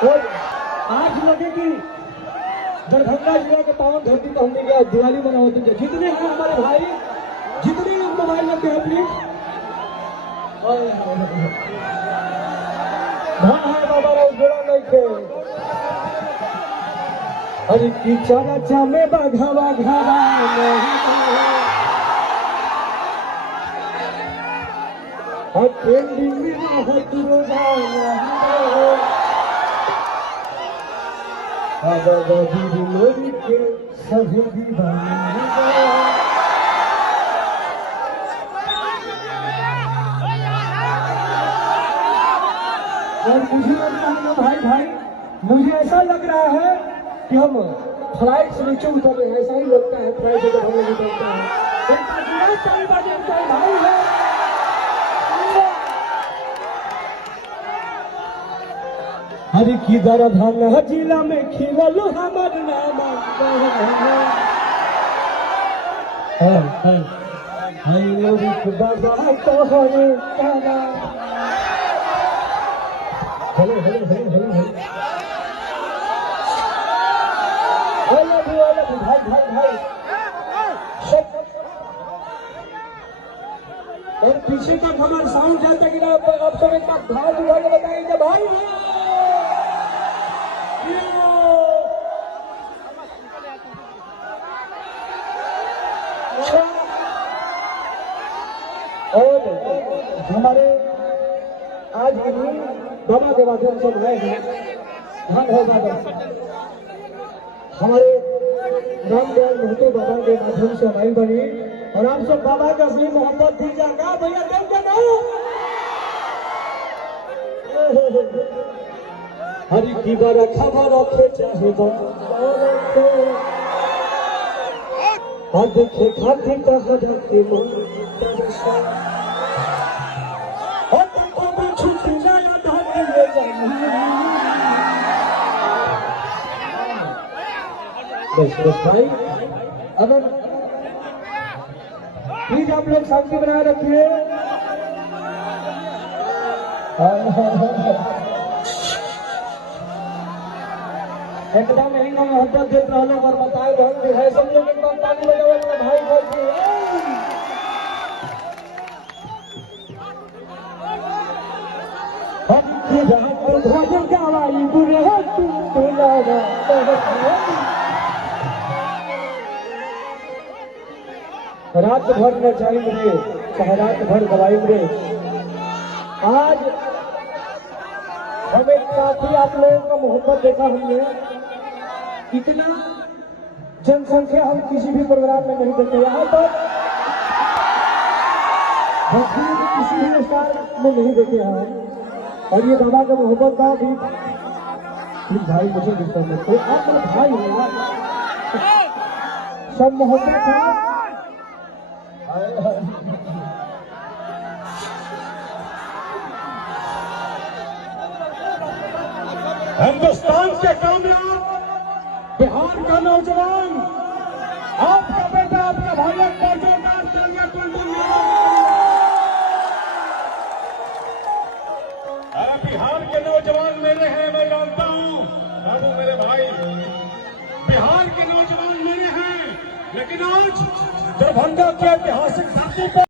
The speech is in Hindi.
और आज लगे कि दरभंगा जिला के पावन धरती पर हमने क्या दिवाली मनाते हैं। जितने हैं हमारे भाई, जितने लोग मोबाइल लेते हैं प्लीज, धन है बाबा जोड़ा नहीं थे। अरे की चाचा में बाघावा घावा और ट्रेंडिंग में ना हो तू रोजाना लोरी के सभी दीवाने और मुझे लगता है भाई भाई, मुझे ऐसा लग रहा है कि हम फ्लाइट से नीचे उतर रहे हैं। ऐसा ही लगता है फ्लाइट से जब हम लोग उतरते हैं। भाई है हरि की दरभंगा जिला में खिलल हमार नाम बाबा तोहरे काना। Hello hello hello hello hello भाई भाई भाई और पीछे तक हमारे साउंड जाता कि आप सब एक बात भाव बुझा के बताएंगे भाई। और हमारे आज के दिन बाबा के माध्यम से आए हैं। धन है बाबा हमारे रामदयाल महतो बाबा के माध्यम से हमारी बनी और आप सब बाबा का असली मोहब्बत दी जाएगा भैया देव के नाम। हरि की बार खबर रखे चाहे और देखे खाते कहा जाते छुट्टी लाया भाई। अगर प्लीज आप लोग शांति बनाए रखिए। एकदम यही मोहब्बत देख रहा लोग और बताए रहे है सब लोग एकदम ताली बजावे भाई भाई। भजन गवाई बुरे रात भर न जाएंगे चाहे रात भर गवाएंगे। आज हमें काफी आप लोगों का मोहब्बत देखा हमने। इतना जनसंख्या हम किसी भी प्रोग्राम में नहीं देखे। यहाँ पर किसी भी स्टार में नहीं देखे हम। और ये बाबा का मोहब्बत का भी भाई मुझे दिखता है तो आप मेरे भाई हो सब मोहब्बत है। हिंदुस्तान के कामयाब बिहार का नौजवान आपका बेटा आपका भाई का जोरदार तालियां बिहार के नौजवान मेरे हैं। मैं जानता हूँ बाबू मेरे भाई बिहार के नौजवान मेरे हैं। लेकिन आज दरभंगा के ऐतिहासिक धरती पर